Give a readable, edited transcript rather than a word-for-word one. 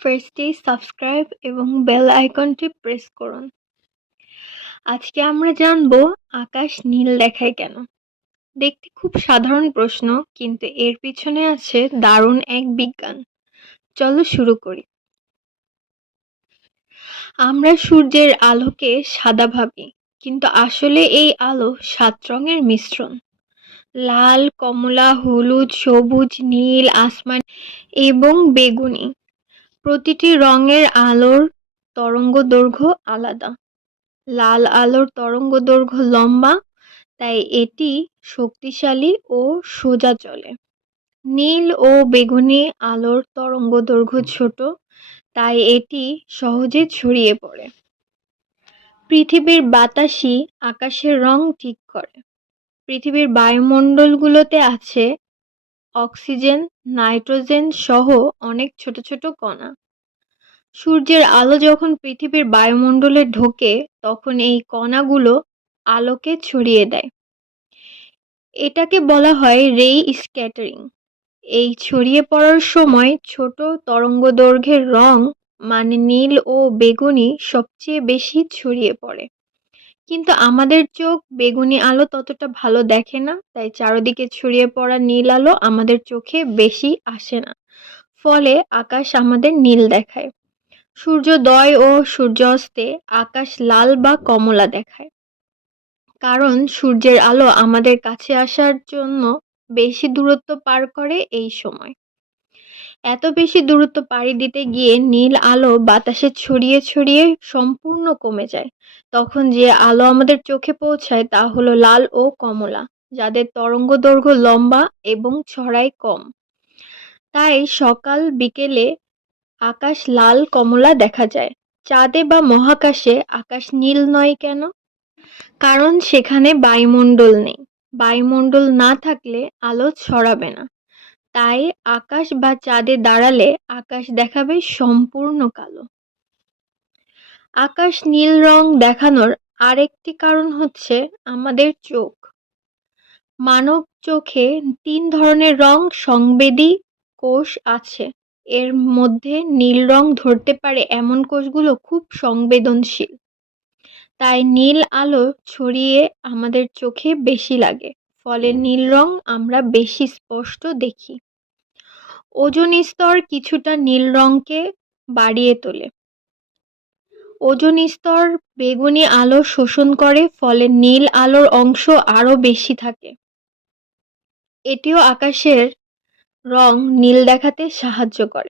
ফার্স্টেই সাবস্ক্রাইব এবং বেল আইকনটি প্রেস করুন। আজকে আমরা জানব আকাশ নীল দেখায় কেন। দেখতে খুব সাধারণ প্রশ্ন, কিন্তু এর পিছনে আছে দারুণ এক বিজ্ঞান। চলো শুরু করি। আমরা সূর্যের আলোকে সাদা ভাবি, কিন্তু আসলে এই আলো 7 রঙের মিশ্রণ। লাল, কমলা, হলুদ, সবুজ, নীল, আসমান এবং বেগুনি। প্রতিটি রঙের আলোর তরঙ্গদৈর্ঘ্য আলাদা। লাল আলোর তরঙ্গদৈর্ঘ্য লম্বা, তাই এটি শক্তিশালী ও সোজা চলে। নীল ও বেগুনি আলোর তরঙ্গদৈর্ঘ্য ছোট, তাই এটি সহজে ছড়িয়ে পড়ে। পৃথিবীর বাতাসই আকাশের রং ঠিক করে। পৃথিবীর বায়ুমণ্ডলগুলোতে আছে অক্সিজেন, নাইট্রোজেন সহ অনেক ছোট ছোট কণা। সূর্যের আলো যখন পৃথিবীর বায়ুমণ্ডলে ঢোকে, তখন এই কণাগুলো আলোকে ছড়িয়ে দেয়। এটাকে বলা হয় রে স্ক্যাটারিং। এই ছড়িয়ে পড়ার সময় ছোট তরঙ্গদৈর্ঘ্যের রং মানে নীল ও বেগুনি সবচেয়ে বেশি ছড়িয়ে পড়ে। কিন্তু আমাদের চোখ বেগুনি আলো ততটা ভালো দেখে না, তাই চারদিকে ছড়িয়ে পড়া নীল আলো আমাদের চোখে বেশি আসে না। ফলে আকাশ আমাদের নীল দেখায়। সূর্যোদয় ও সূর্যাস্তে আকাশ লাল বা কমলা দেখায়, কারণ সূর্যের আলো আমাদের কাছে আসার জন্য বেশি দূরত্ব পার করে এই সময়। এত বেশি দূরত্ব পাড়ি দিতে গিয়ে নীল আলো বাতাসে ছড়িয়ে ছড়িয়ে সম্পূর্ণ কমে যায়। তখন যে আলো আমাদের চোখে পৌঁছায় তা হলো লাল ও কমলা, যাদের তরঙ্গদৈর্ঘ্য লম্বা এবং ছড়ায় কম। তাই সকাল বিকেলে আকাশ লাল কমলা দেখা যায়। চাঁদে বা মহাকাশে আকাশ নীল নয় কেন? কারণ সেখানে বায়ুমণ্ডল নেই। বায়ুমণ্ডল না থাকলে আলো ছড়াবে না। তাই আকাশ বা চাঁদে দাঁড়ালে আকাশ দেখাবে সম্পূর্ণ কালো। আকাশ নীল রং দেখানোর আরেকটি কারণ হচ্ছে আমাদের চোখ। মানব চোখে 3 ধরনের রং সংবেদী কোষ আছে। এর মধ্যে নীল রং ধরতে পারে এমন কোষগুলো খুব সংবেদনশীল। তাই নীল আলো ছড়িয়ে আমাদের চোখে বেশি লাগে, ফলে নীল রং আমরা বেশি স্পষ্ট দেখি। ওজোন স্তর কিছুটা নীল রংকে বাড়িয়ে তোলে। ওজোন স্তর বেগুনি আলো শোষণ করে, ফলে নীল আলোর অংশ আরো বেশি থাকে। এটিও আকাশের রং নীল দেখাতে সাহায্য করে।